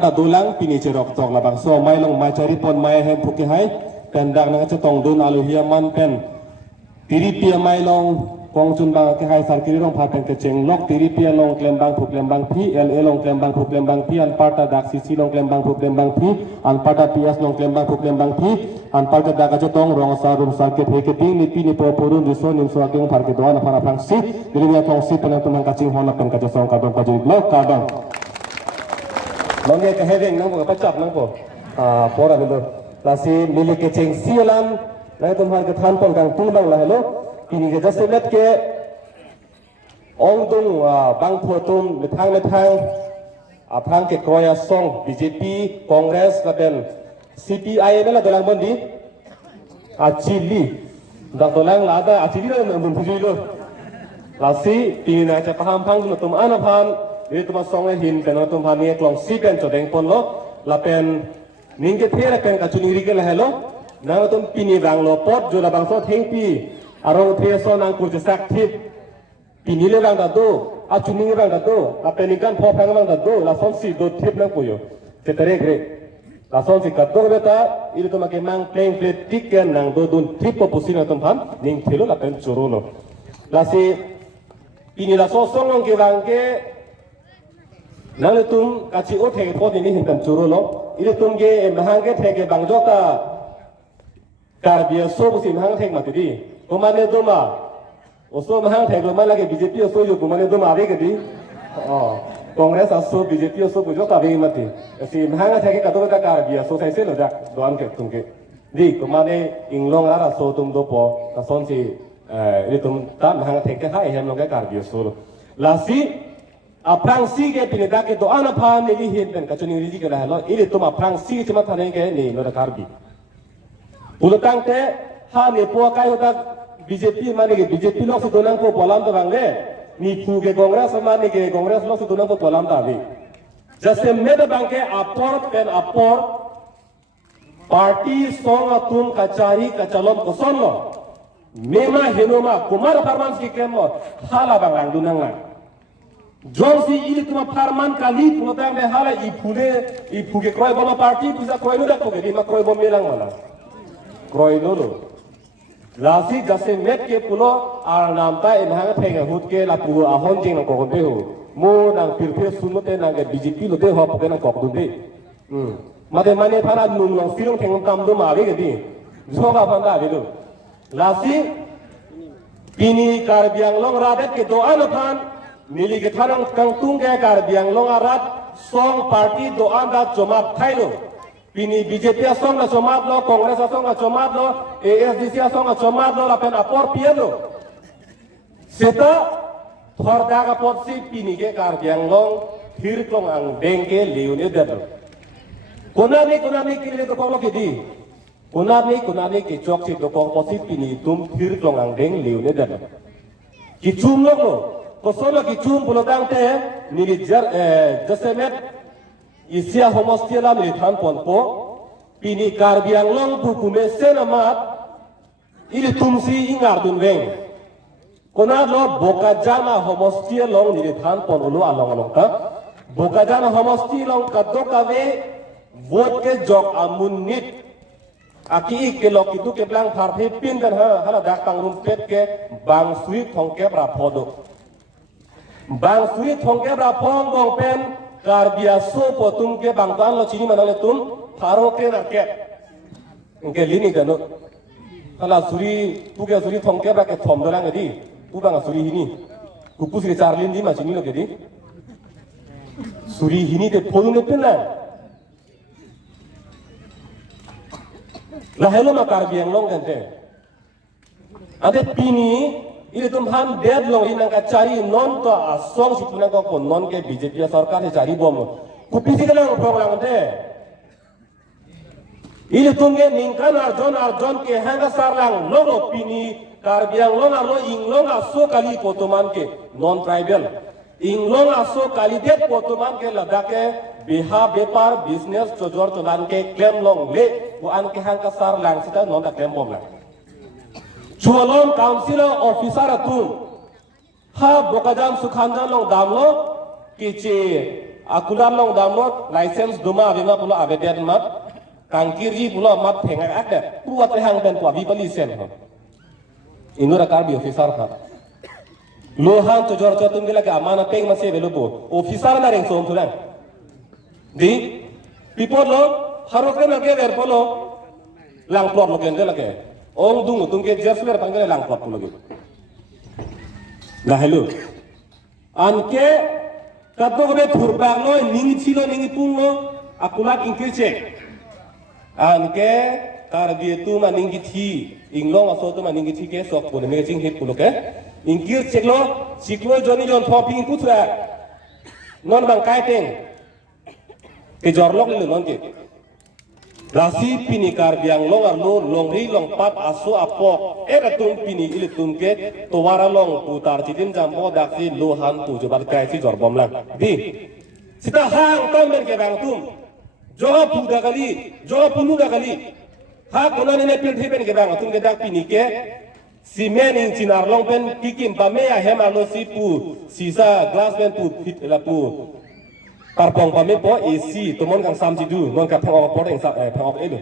parta dolang pini cerok tok labang so mai long mai cari pon mai hem puki hai pendang nang cetong dun alu hiaman pen tiri pia mai long kong chun bang ke hai sar kiri long phapen ke cheng lok tiri pia long klembang phuk lembang phi la long klembang phuk lembang phi an parta dak sisi long klembang phuk lembang phi an parta pias long klembang phuk lembang phi an parta dak cetong rong sa rum sar ke pheke ting ni pi ni po porun rison nim so ageng phar ke doan phara phang si dirinya thong si penang tumang kaching hon pen ka jasong ka dong ka jik lok ka dong long ye ke heveng nang ko pachap nang ko pora dulu lasi milik ke cheng sialan lai tumhar ke than pon kang tung bang la hello ini kita semet ke ong dung bang photum letang apang ke koya song BJP Kongres laten CPI ni lah dalam bondi acili dah dalam ada acili lah membujui lo lasi ini nak paham pang tu tum ana paham ini tu song hin kan tum paham ni kelong si pen codeng pon lo lapen ningke thera pen kacuni rike lah hello nang tum pini bang lo pot jola bang so thengpi arong threso nang kurjasak thip pinile bang dado achuni bang dado apenikan pho phang bang dado la sonsi do thip nang puyo tetere gre la sonsi kaddo beta ile to make mang playing plate tikken nang do dun thip po pusina tom pham ning thelo la pen chorolo la si pinila so songong ke bang ke nang tum kachi o thege po ni hin kan chorolo ile tum ge mahang ke thege bang jota karbia so busim hang theg matidi kumane doma oso mahang theglo malage BJP oso yo kumane doma ave gedi Kongres aso BJP oso bujo ka ve mati si mahang thege ka to ka kar bia so sai se lo dak doan ke tungke di kumane inglong ara so tum do po ka son si ri tum ta mahang thege hai hem lo ka kar bia so lasi aprang si ke pineda ke doan apha ne li hin pen ka chuni ri ke la lo ile tum aprang si chima thane ke ni lo da kar bi ulutang te ha ne po kai hotak BJP माने के BJP लोग से दोनों को बोलाम तो बांगे नीचू के कांग्रेस माने के कांग्रेस लोग से दोनों को बोलाम तो अभी जैसे मेरे बांगे अपोर पेन अपोर पार्टी सोंग तुम कचारी कचलम को सुन लो मेमा हेनोमा कुमार फरमान की क्लेम लो हाला बांगांग दुनंगा जोंसी इली तुम फरमान काली पुलोतांग में हाला इफुगे क्रोय बोलो पार्टी पुजा क्रोय नो दको के दिमा क्रोय बो मेलांग वाला क्रोय नो लासी जैसे मेट के पुलो आर नामता इन्हां थेंगे हुत के लापु आहन जिंग न कोगन पे हो मो नांग फिरफे सुनते नांग BJP लोते हो पके न कोक दुबे माने थारा नुन लो फिरंग थेंग काम दो मावे गदि जोगा फंदा बेदो लासी पिनी कार बियांग लोंग रादत के दो आन फान मिली के थारंग कंगतुंग के कार बियांग लोंग रात सोंग पार्टी दो आन दा जोमा थाइलो Pini BJP asong na somat lo, Kongres asong na somat lo, ASDC asong na somat lo, lapen apor pian lo. Seta thorda ka pot si pini ke karbiang long, thir klong ang dengke liune dado. Kunani kile to kong lo kidi. Kunani ke chok si to kong pot si pini tum thir klong ang deng liune dado. Kichum lo, kosono kichum pulotang te, nilijar jasemet Isia homostia lam ni than pon po pini karbiang long bukume senamat ili tumsi ingar dun weng kona lo bokajana homostia long ni than pon ulu along ka bokajana homostia long kaddo kave vote ke jok amunit aki ke lok itu ke blang pharphe pin kan hala dak tangrum pet ke bang sui thong ke bra phodo bang sui thong ke bra phong bong pen Karbia so potum ke bangtan lo chini mana le tum tharo ke raket ke lini kano kala suri tu ke suri thong ke raket thom dolang edi tu bang suri hini kupu suri charlin di ma chini lo kedi suri hini de pholu ne pena la hello ma karbiang long kante ade pini ini tumhan dead long ini nangka cari non to asong si punang ko non ke BJP sarkar he cari bom kupi si lang program de ini tumge ningkan arjon ke hanga sarlang logo pini karbiang long alo inglong aso kali potoman ke non tribal inglong aso kali det potoman ke ladake biha bepar business chojor cholan ke claim long le wo an ke hanga sarlang sita non ta claim bom la Chualom councilor officer atun ha bokajam sukhanjan long damlo kichi akular long download license doma bima pulo abedian mat kangkiri pulo mat pengai ada puat rehang dan puabi palisen ho inura karbi officer ha lohan to jor chotum gila ke amana peng masih belupo officer na ring som tulang di people lo harokre na ke ver polo lang plot lo kende lage ong dung ke jersler panggil lang plot pulo gitu nah hello anke kaddo gobe thurbak no ningi chilo ningi pungno akula ingkir cek anke karbi tu ma ningi thi inglong aso tu ma ningi thi ke sok pone me jing hit pulo ke ingkir cek lo siklo joni jon thoping putra non bang kai teng ke jorlok le non ke rasi pini karbiang long arlo long ri long pat aso apok era tum pini ile tum ke towara long putar chitin jambo daksi lohan tu jobar kai si jorbom lang di sita hang tom men ke bang tum joga puda kali joga punu da kali ha kona ne pil thiben ke bang tum ke dak pini ke simen in chinar long pen kikim pa me ya hema lo si pu sisa glass pen pu fit la pu parpong pame po AC tomon kang sam jidu non ka phang po eng sa phang elu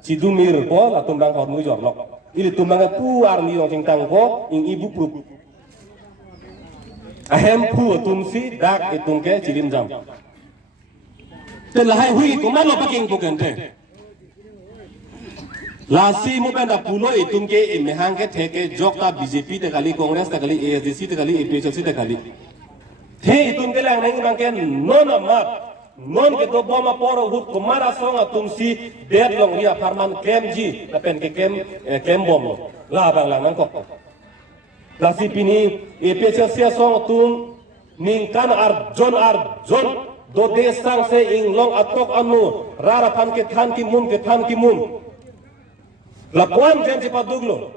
jidu mir po la tumbang hot mu jor lok ili tumbang pu ar ni ong tang po ing ibu pru ahem pu tumsi dak itung ke jilim jam te lahai hui ko malo paking ko kente lasi mo benda pulo itung ke imehang ke theke jokta BJP te kali Congress te kali ASDC te kali APHC te kali he itum ke lang nang bangken non amat non ke do boma poro hut kumara songa tumsi der long ria farman kemji lapen ke kem bom la bang lang nang ko la si pini EPCC song tum ning kan ar jon do desang se ing long atok anu rara pan ke than ki mum la kwan jen si paduglo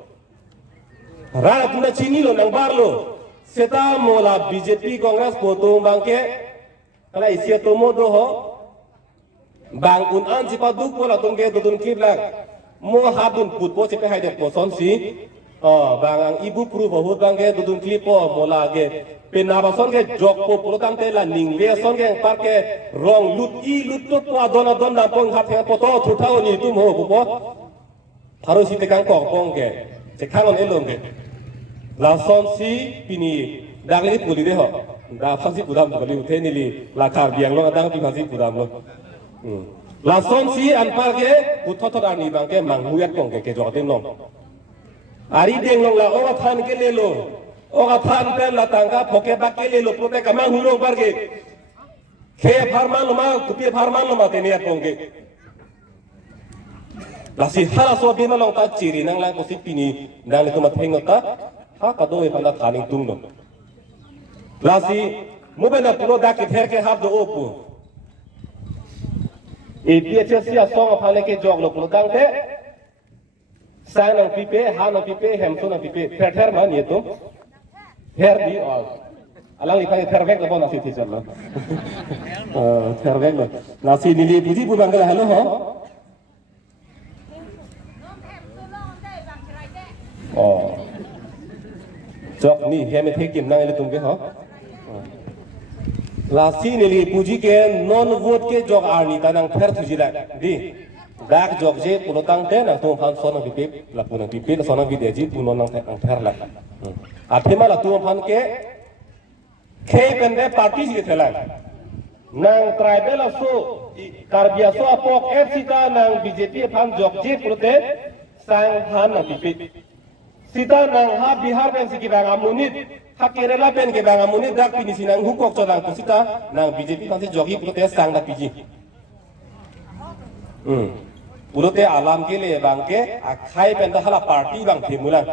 rara tuna chini lo nang barlo seta mola BJP Congress potong bangke kala isia tomodo ho bang unan sipa duk pola tongke dudun kiblak mo habun put po sipa haide poson si bang ang ibu pru bahut bangke dudun klipo mola ge penabason ke jok po protam tela ningwe son ke parke rong lut to po adona don na pong hat he poto thutao ni tum ho po tharo si te kang kok pong ke che khangon elom ke la son si pini dagli puli de ho da phasi pudam bali uthe ni li la khar biang lo adang pi phasi pudam lo la son si an par ke puthot ani bang ke mang huyat kong ke jok tin long ari deng long la o than ke le lo o than pe la tangka phoke bak ke le lo prote ka mang hulo par ke khe farman lo ma kupi farman lo ma te ni kong ke la si hala so bima long ta chiri nang lang ko si pini nang le to ma theng ta ha ka do e panda thaning tung no lasi mobena pulo da ke ther ke hab do opu e PHC a song phale ke jog lo pulo dang te sang nang pipe ha nang pipe hem so nang pipe ther ma ni to ther di all alang ikai ther vek lo bona si ti chalo ther vek lo lasi ni li puji pu bang hello ho jok ni heme thekim nang ele tum ke ho lasi ne li puji ke non vote ke jok arni tanang pher thujila di dak jok je pulotang te na tum phan sona pipe la puna pipe la sona vide ji punon nang pher la athema la tum phan ke ke pende party ji thela nang tribal so karbia so apok fcta nang BJP phan jok je pulote sang phan na pipe sita nang ha Bihar ben siki bang amunit ha Kerala ben ke bang amunit dak pini sinang hukok chodang kusita nang BJP kan si jogi pulote sang da piji pulote alam ke le bang ke akhai ben da hala party bang thimulang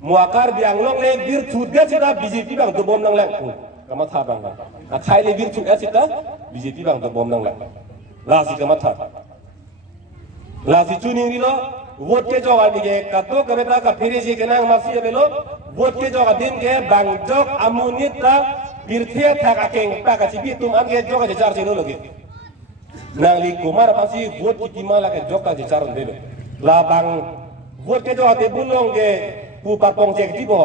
muakar biang long le bir chutga sita BJP bang do bom nang lang kama tha bang akhai le bir chutga sita BJP bang do bom nang lang la si kama tha la si chuning ri lo vote ke joga dige kato kabeta ka phiri ji kenang masi belo vote ke joga din ke bang jok amunit ta birthia tha ka keng pa ka sibi tum an ke joga jar chilo loge nang li kumar pasi vote ki timala ke jok ka jar ndelo la bang vote ke joga te bulong ke pu pa pong cek ti bo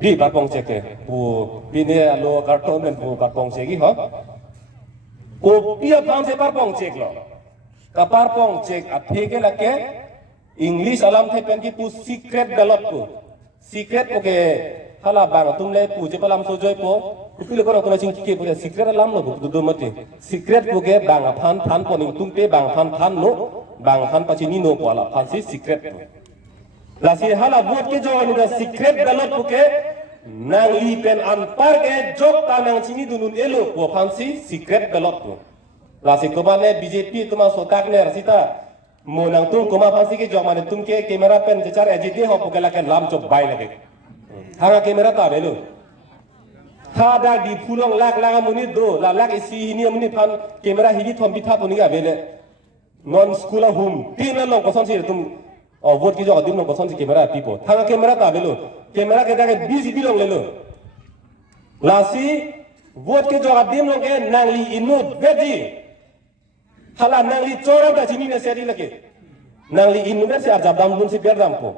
di parpong cek pu bini alo karton men pu parpong cek ho ko pia phang se parpong cek lo ka parpong cek aphe ke lake English alam the pen ki pu secret ballot pu secret oke hala bang tumle pu je palam so joy po kupile ko ko ching ki pu secret alam lo bu do mate secret pu ke bang phan phan po ning tum pe bang phan no bang phan pa chi ni no po la phan si secret lasi hala vote ke jo ni da secret ballot pu ke nang li pen anpar ke jok ta nang chini dunun elo po phansi secret ballot pu lasi ko bane BJP tuma sotak ne rasita mo nang tum ko ma phansi ke jok mane tum ke camera pen je char ejite ho pu ke la ke lam chop bai lage hanga camera ta belo ha da di phulong lak lak muni do la lak isi ni muni phan camera hini thom bitha puni ga bele non school home tin long ko son si tum vote ki jok dim long ko son si camera pipo hanga camera ta belo camera ke daga busy bilong lelo lasi vote ke jok dim long ke nangli inut beji hala nangli chora da chini ne seri lake nangli inut se arjab dam dun si berdam ko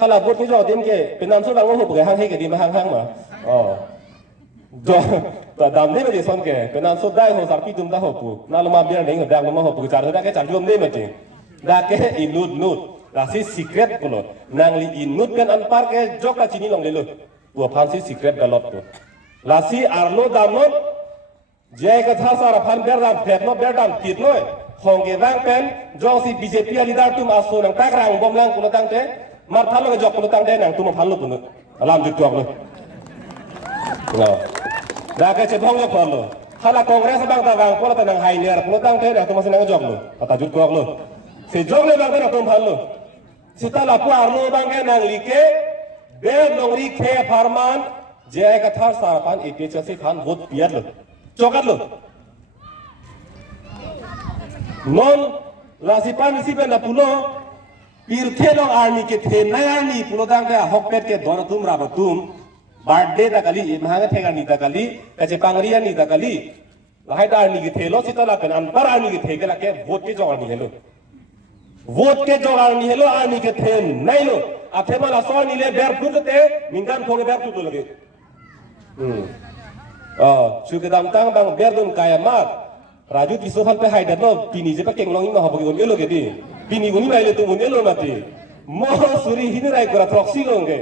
hala vote ke jok dim ke penam so bang ho hang he ke dim hang hang ma do ta dam ne be son ke penam so dai ho sar pi dum da ho pu na lo ma ber ne ngam dang ma ho pu char da ke char jom ne ma ti da ke inut nut lasi secret polo nangli inut kan anpar ke joka chini long lelo wo phansi secret ballot to lasi arlo damot jai ka tha sara phan berdam phetno berdam kitno hongge bang pen jong si BJP leader tum aso nang tak rang bom lang kulo tang te mar phalo ke jok kulo tang te nang tum phalo pun alam jut jok lo no da ke che thong lo phalo hala kongres bang ta bang polo ta nang hai ner kulo tang te tum mas nang jok lo ata jut jok lo se jok le bang te tum phalo sita lapu arlo bang ke nang like be nongri khe farman je ka thar sarapan epch se khan vote piat lo chokat lo non lasipan si ben la pulo pir thelo arni ke the nayani pulo dang ka hokpet ke don tum ra tum birthday da kali mahanga thega ni da kali kache pangriya ni da kali lahai da arni ke thelo sita la kan an par arni ke thega la ke vote ke jog ni helo vote ke jogar ni helo ani ke them nai lo athema la so ni le ber put te mingan khoge ber put lage chu ke dam tang bang ber dun kaya mat raju ki so phal pe hai da no pini je pa keng long ma hobo gon elo ge di pini guni mai le tu gon elo mati mo suri hin rai kora proxy longe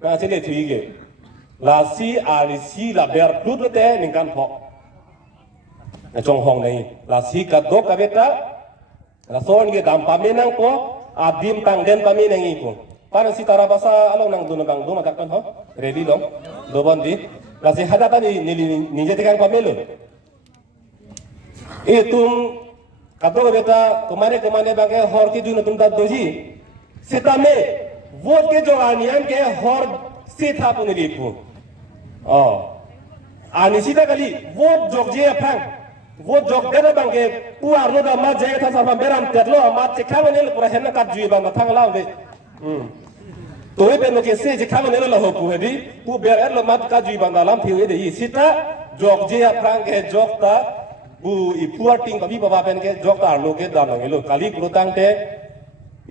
na che le thui ge la si ali si la ber put te mingan pho na chong hong nei la si ka do ka beta rason ke dam pame nang ko adim tang den pame nang iko para si tara basa along nang dun bang do matak kan ho ready long do bandi lasi hada tani ni je tekang pamelo tum kato beta tumare kemane bage hor ki dun tum da doji setame vote ke jo anian ke hor se tha pun ripu ani sita kali vote jogje phang vote jog dena bangke pu arlo da ma jai tha sarva beram terlo ma chekha ne pura henna kat jui bang thang law de toy ben ke se chekha ne lo ho pu hedi pu ber erlo ma ka jui bang lam thiu de yi sita jog je aprang ke jog ta bu I puating babi baba pen ke jog ta arlo ke da nang lo kali protang te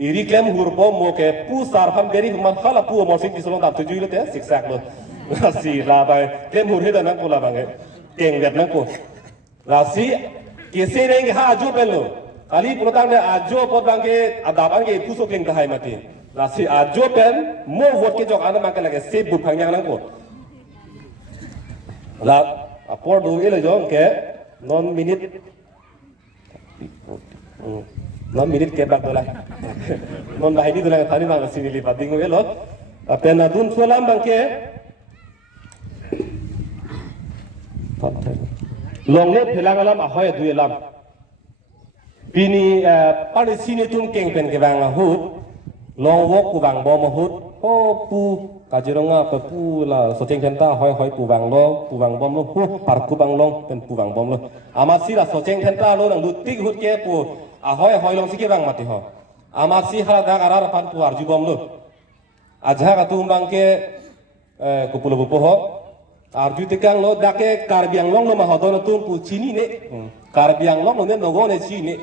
iri klem hurbo mo ke pu sar pham beri man khala pu mo sing isolong da jui le te siksak lo si la ba klem hur he da nang pula bang keng vet nang ko lasi kese reng ha ajo pelo kali protang ne ajo pot bangke adabang ke puso keng kahai mati lasi ajo pen mo vote ke jok ana mangke lage se bu phangyang nang ko la apor do ele jong ke non minute ke bak dola non bahai di dola tani nang sini li pading elo apen adun sulam bangke long le phelang alam ahoy du elam bini pare sine tum keng pen ke bang hut long wok ku bang bom hut ho pu kajironga pe pu la soteng thenta hoy hoy pu bang bom lo hu par ku bang long pen pu bang bom lo amat si la soteng thenta lo nang du tik hut ke pu ahoy hoy long si ke bang mati ho amat si hala da arar pan pu arju bom lo ajha ka tum bang ke ku pu lo bu ho arju tekang lo dake karbiang long lo ma hodon tum pu chini ne karbiang long ne no go ne chini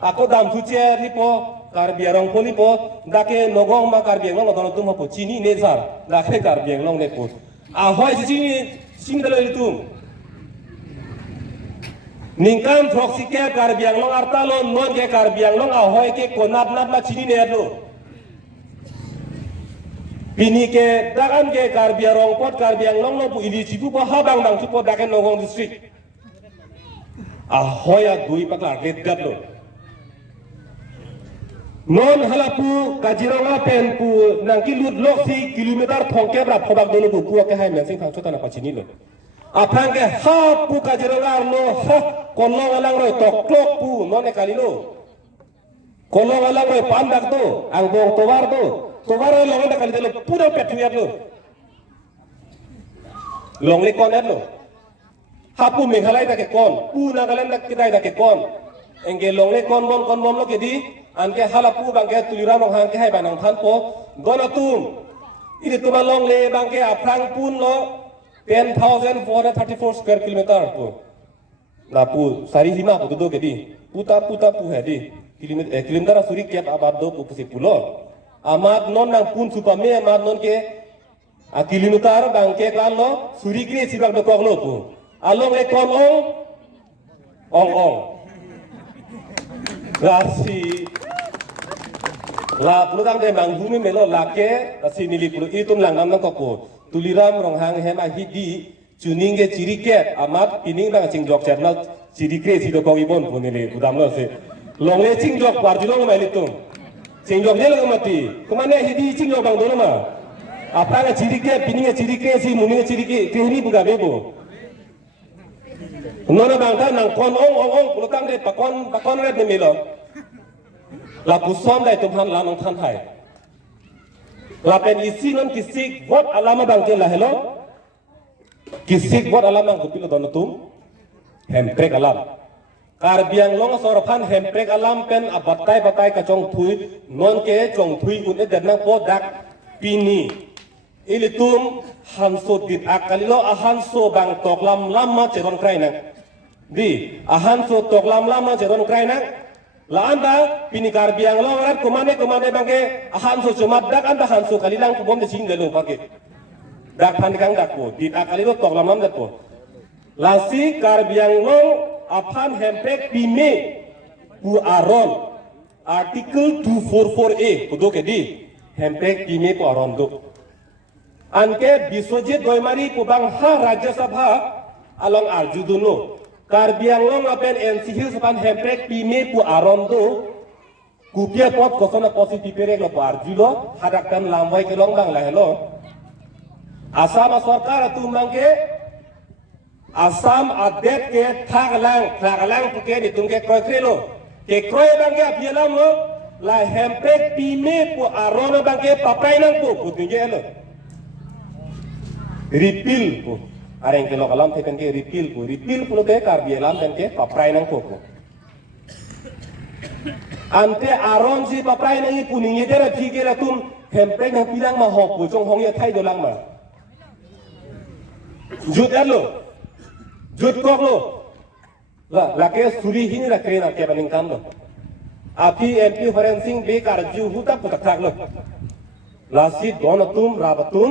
Ako dam tuche lipo karbiarong po lipo dake nogong ma karbiang long nodon tum hapo chini nezar dake karbiang long nepo ahoy chini singdalo litum ningkan proxy ke karbiang long artalo non ke karbiang long ahoy ke konat nat ma chini nerlo bini ke dagan ke karbiarong pot karbiang long lo bu ili chibu po habang bang chipo dake nogong district ahoy a dui pakla red gatlo non halapu kajironga pen pu nangki lut lok si kilometer thongke bra phobak dono bu ku ke hai men sing thang chota na pachini lo apang ke ha pu kajironga lo ha kolong alang roi toklok pu non e kalilo kolong alang roi pandak to angbong tobar lo nda kali lo pura petuya lo long le kon lo ha pu meghalai da ke kon pu nagaland da kidai da ke kon engge long le kon bom lo ke di anke halapu bangke tuliramong hangke hai banang than po gonatum ini tuma long le bangke aprang pun lo 10,434 square kilometer po na pu sari lima po do kedi puta pu hedi kilometer suri kep abad do pu se pulo amad non nang pun supame amad non ke a kilometer bangke kan lo suri kre sibak do koglo po along le kon ong Rasi la pelutang de manggumi melo lake sini li pelu itu langgam nang koko tuliram ronghang hema hidi tuning ke ciriket amat pining bang cingjok chernal cirike sido kau ibon punile udam lo se longle cingjok parjulong melitung cingjok le lo mati kumane hidi cingjok bang dono ma apa nga cirike pining cirike si muning cirike kehni buga bebo nona bang ta nang kon ong pelutang de pakon red ne melo la pusom dai tum han la nong than hai la pen isi non kisik bot alama bang ke la hello kisik bot alama ko pilo don tum hemprek alam karbiang long sorphan hemprek alam pen abatai ka chong thui non ke chong thui un e dan po dak pini ilitum hanso dit akalilo ahanso bang toklam lama ceron kraina di ahanso toklam lama ceron kraina la anda pini karbiang lo rat kumane bangke ahanso cumat dak anda hanso kalilang kubom de singalo pake dak pandikang dak po dit akalilo toklam lam dak po lasi karbiang lo aphan hempek pime pu aron artikel 244A kudo ke di hempek pime pu aron do anke biswajit doimari pu bang ha Rajya Sabha along arjuduno karbiang long apen NCH sepan hempek pime pu aron do kupia pot kosona positif perek lo arjulo hadakkan lambai ke long bang lahelo asam sarkar tu mangke asam adet ke thagalang puke ni tungke kroy krelo ke kroy bangke apialam lo la hempek pime pu aron bangke papai nang pu putinge lo repeal pu areng ke lokalam te ke repeal pu lo ke karbielam dan ke papai nang pu ante aron si papai nang pu ninge dera thikera tum hempek nang pilang ma hok pu chong hong ye thai dolang ma jut lo jut kok lo la ke suri hini la krena ke baning kam lo api MP forensing be karju huta putak lo la si donatum rabatum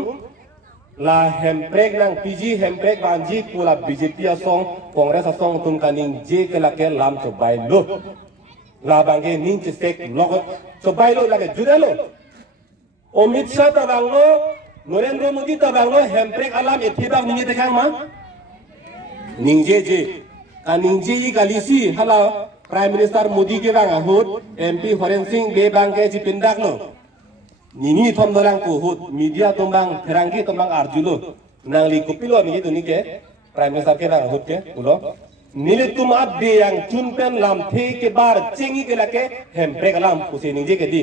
la hemprek nang PG hemprek banji pula BJP asong kongres asong tum kaning je ke la ke lam cobai lo la bangke ning cesek log cobai lo la ke juda lo Amit Shah tabang lo Narendra Modi tabang lo hemprek alam etibang ninge tekang ma ningje je kaningje i galisi hala Prime Minister Modi ke bang ahut MP forensing be bangke ji pindak lo nini thom dolang ko hut media tombang therangki tombang arjulo nang li kopilo ni itu ni ke Prime Minister ke bang ahut ke ulo nili tum abde yang chunpen lam the ke bar chingi ke lake hemprek alam puse ningje ke di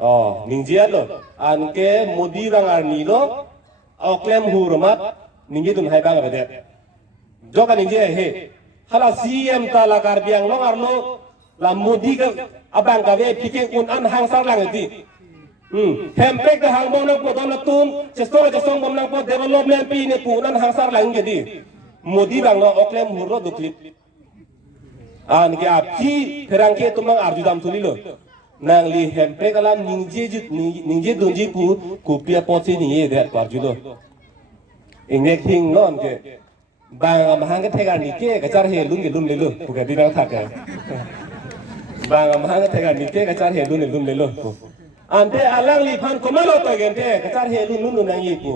oh ningje lo anke Modi bang arni lo oklem hurmat ningje tum hai bang abede joka ningje he hala CM ta la karbiang long arlo la Modi ka abang ka ve pike un an hang sar lang di hempek da hang bom nang po don tum chesong bom nang po development pi ne pu nan hang sar lang di Modi bang lo oklem hurro duklip an ke api perang ke tumang arjudam tulilo nang li hempre kalam ningje donji ku pia potsi ni de arjudo ingek hing non ke bang mahang ke tegar ni ke kacar he lun le lu bukan di nang thak bang mahang ke tegar ni ke kacar he lun le lu ante alang li phan komalo to gente kacar he lun nang yi ku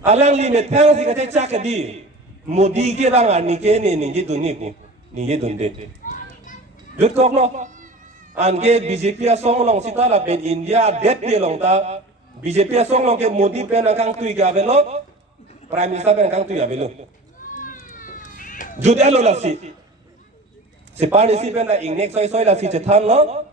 alang li me thang si ka cha ka di modi ke bang ani ke ne ningje donji ku ningje donde jut kok lo anke BJP asong long sita la ben India det pe long ta BJP asong long ke Modi pe na kang tui ga belo Prime Minister pe kang tui ga belo jude lo la si sepani si pe na ingnek soi la si chethan lo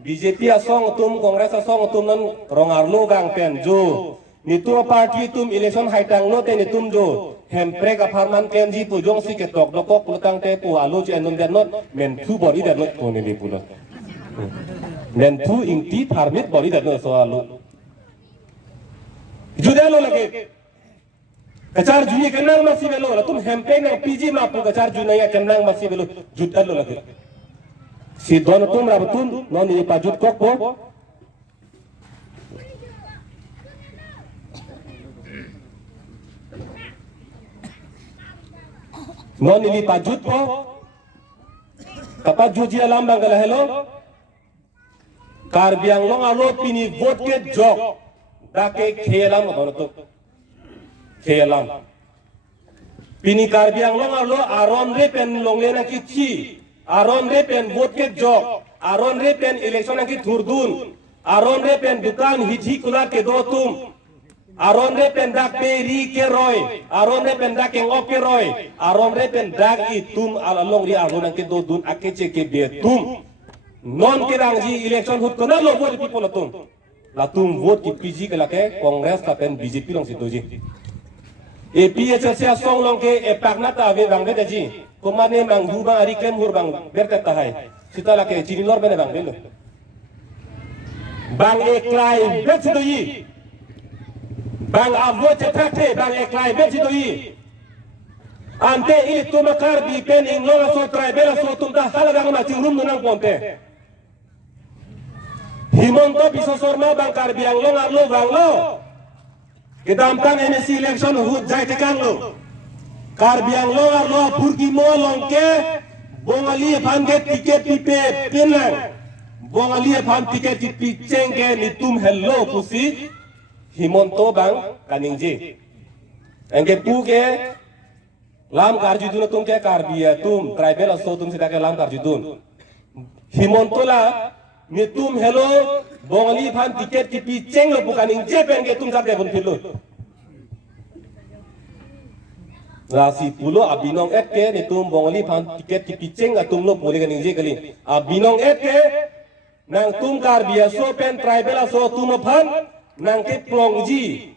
BJP asong tum Congress asong tum nan rongar lo gang pen jo ni tu party tum election haitang lo te ni tum jo hempre ka farman ken ji pu jong si ke tok dokok lutang te pu alu che nun den not men thu body den not ko ni li pu lo dan tu inti permit body dan soalu juda lo lagi kacar juni kenang masih belo tum hempe na PG mapu kacar junaya kenang masih belo juda lo lagi si don tum rabutun non ini pajut kok po non ini pajut po kapat juji alam banggal hello Karbiang long alo pini vote ke jok dake khelam borotok khelam pini karbiang long alo aron re pen long lena ki chi aron re pen vote ke jok aron re pen election ki thurdun aron re pen dukan hithi kula ke do tum aron re pen dak peri ke roy aron re pen dak eng op ke roy aron re pen dak i tum ala long ri aron ke do dun akeche ke be tum non kirang ji election hut kena lo vote people latum vote ki PG ke lake Congress ka pen BJP long situ ji e PHS song long ke e pakna ta ve bang be ji komane mang du bang ari kem hur bang berta ta hai sita lake chini lor bene bang belo bang e klai be situ ji bang a vote thakte bang e klai be situ ji ante ili tumakar bi pen in lo so trai bela so tum ta hala bang ma chingrum nang ponte Himonto Biswa Sarma bang Karbiang lo ngarlo bang lo kedampang NSC election hut jai tekan lo Karbiang lo ngarlo purki mo longke bongali phange tiket pipe pinang bongali phan tiket piceng ke nitum hello pusi Himonto bang kaningji engke pu ke lam karjudun tum ke Karbia tum tribal aso tum sida ke lam karjudun Himonto la nitum hello bongali phan tiket ki piceng lo bukan inje penge tum sabde bun philo rasi pulo abinong et ke nitum bongali phan tiket ki piceng atum lo pole kan inje kali abinong et ke nang tum Karbia so pen tribal so tum phan nang ke plongji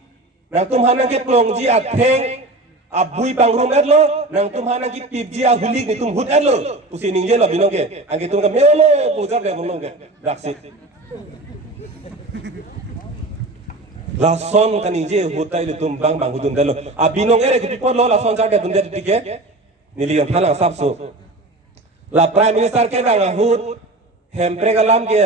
nang tum han nang ke plongji atheng abui pangrum et lo nang tum han nang ki pipji a hulik nitum hut et lo usi ninje lo binong ke angke tum ka meolo pujab de bonong ke daksi rason kan inje hutai le tum bang bang hudun dalo abinong ere ki pipor lo la son sa de bunde dike niliam phalang sapso la prime minister ke bang hut hempre kalam ke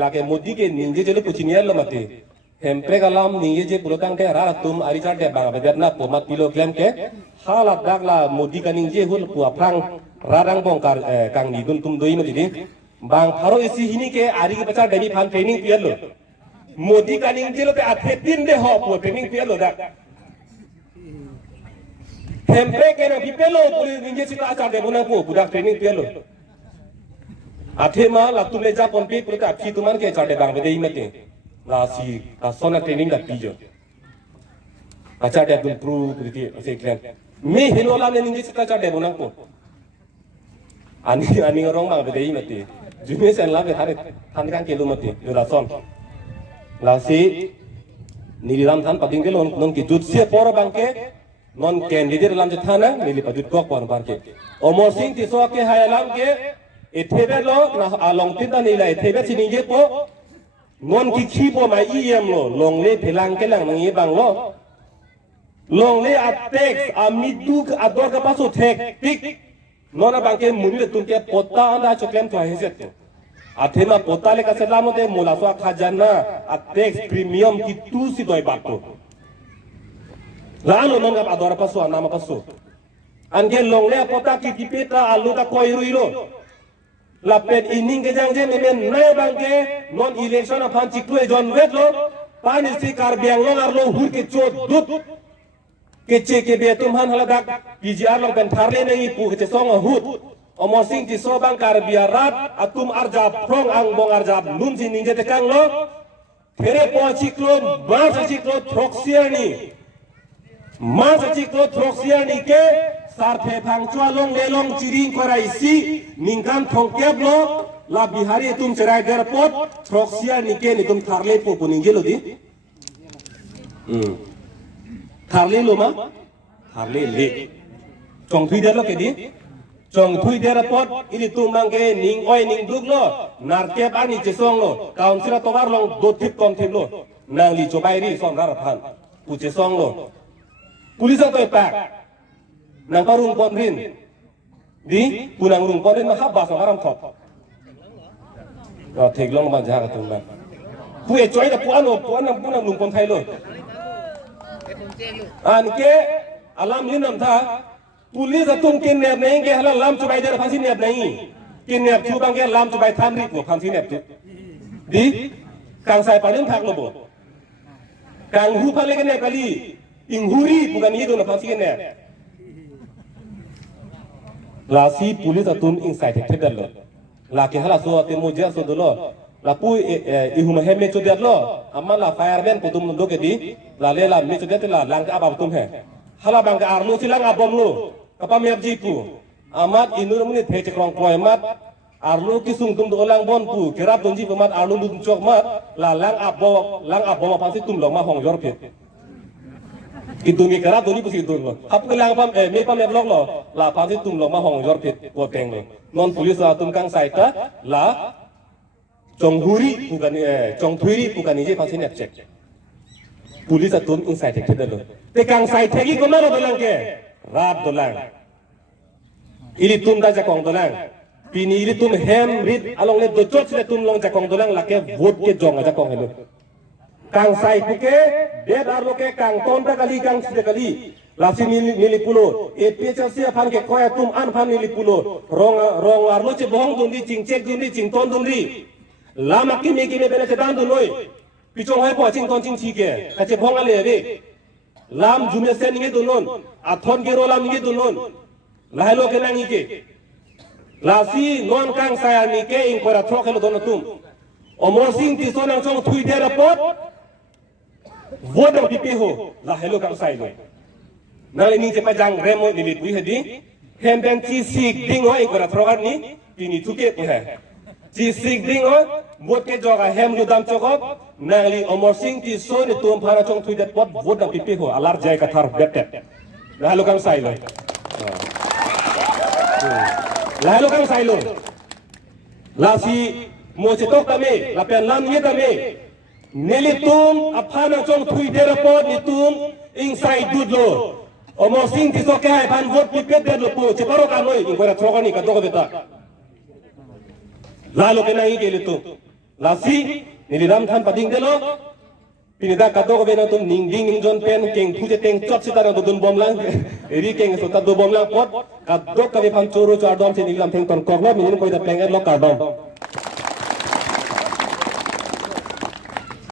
la ke Modi ke ninje jelo puchinier lo mate hempre kalam ninje je pulotang ke ra tum ari cha de bang bedna pomat pilo klem ke hala dagla Modi kan ninje hul pu aprang rarang bongkar kang ni gun tum doi mati di bang pharo isi hini ke ari ke bacha debi phan training pier lo Modi kan ninje lo te athe tin de ho pu training pier lo da hempre ke no pipelo puli ninje sita acha de bona pu budak training pier lo athe ma la tum le ja pon pi pulita phi tuman ke cha de bang bedei mate lasi kasona training da pijo acha de dun pru priti ase klem me hilola ne ninje sita cha de bona pu ani orang bang bedei mate jume sen la be hare than kan ke lu mate la son la si niliram than pading ke non ki jut se por bang ke non candidate lam je thana nili padut kok por bar ke omor sing ti so ke hayalam ke ethebe lo na along tin ta nila ethebe sini je po non ki khi po mai iem lo long le phelang ke lang ngi bang lo long le atex amiduk ador ka paso thek tik nona bangke muni le tunke pota anda choklem to heset athema pota le kase lamo de mula so khajana a tax premium ki tu si doi bakto lalo nonga adora paso anama paso ange longle pota ki kipeta alu ta koi ruiro la pen ining ke jang je men nay bangke non election aphan chiklo jon vetlo pani si kar biang lo arlo hur ke chot dut kece ke be tumhan haladak PGR long pen tharle nei pu ke song hut omosing ti so bang kar biarat atum arjab prong ang bong arjab lum ji ninge te kang lo there po chiklo ba chiklo throxiani ma chiklo throxiani ke sar phe phang chwa long le long chiring korai si ningkan thongkep lo la bihari tum cherai der pot throxiani ke ni tum tharle po puninge lo di Tharle lo ma, tharle le. Chong thui der lo ke di, chong thui der pot ini tu mangke ning oi ning duk lo, narkep ani jesong lo, kaun sira towar long do tip kom tip lo, nang li cobai ri som rarapan, u jesong lo. Pulis ang toy pak, nang parung pon rin, di punang rung pon rin mahaba som haram top. Thek long ma jaga tu na. Pu e choi da puan punang rung pon thai lo. Anke alam ni nam tha police तुम किडनैप नहीं के हला लाम चुबाई दे फांसी नेप नहीं किडनैप छु बांगे लाम चुबाई थाम रि को फांसी नेप तु दी कांग साइ पालिन थाक लोबो कांग हु फाले के ने कली इंहुरी बुगान ये दोन फांसी के ने लासी पुलिस तुम इन साइड थे दल ला के हला सो ते मोजे सो दलो ला पु इहुम हे मे चुदे लो अम्मा ला फायरमैन को तुम दो के दी ला ले ला मे चुदे ते ला लांग अब तुम है हला बांग आरलो सिलांग abom lo kapa me jipu amat inur muni the cekrong poi mat arlo kisung tum do lang bon pu kerap donji pemat arlo dum chok mat la lang abo ma pasi tum lo ma hong yor phet itu mi kerap doni pusi dun lo hap ke lang pam me pam me blok lo la pasi tum lo ma hong yor phet ko teng lo non pulis la tum kang sai ta la chonghuri bukan chongthuri bukan je pasi nek cek pulis atum inside tek dalo te kang sai thegi ko na dolang ke rap dolang ili tum da jakong dolang pini ili tum hem rit along le do chot le tum long jakong dolang la ke vote ke jong jakong helo kang sai puke det arlo ke kang ton ta kali kang side kali lasi nili pulo e pecha sia phan ke koya tum an phan nili pulo rong arlo che bohong dundi ching chek dundi ching ton dundi lama kimi bele che dan du noi pichong hai po ching ton ching chi ke ka che bhong ale re lam jume sen nge dunon athon ge ro lam nge dunon lahelo ke nang ke lasi non kang saya ni ke in kora thok helo don tum omor sing ti sonang chong thui de report vodo pipe ho lahelo kang sai lo nale ni che pa jang remo ni pui hedi hem ben chi sik ding ho in kora thok ni tini thuke pu hai chi sik ding ho vote ke joga hem lu dam chokop nangli omor sing ti so ni tum phara chong thui det pot vote dam pipe ho alar jai ka thar bete lahelo kang sai lo lahelo kang sai lo lasi mo che tok tame la pen lam ye tame neli tum aphana chong thui der pot ni tum inside dud lo omor sing ti so ke hai phan vote pipe der lo po che paro ka noi in kora thogani ka dogo beta lalo ke nahi ke tum lasi niliram than pading delo pinida ka dogo bena tum ning ding ning jon pen keng phuje teng chop sitara do dun bom lang eri keng so ta do bom lang pot ka dok ka be phan choro char dom se nilam theng ton koklo min ko da penger lo ka dom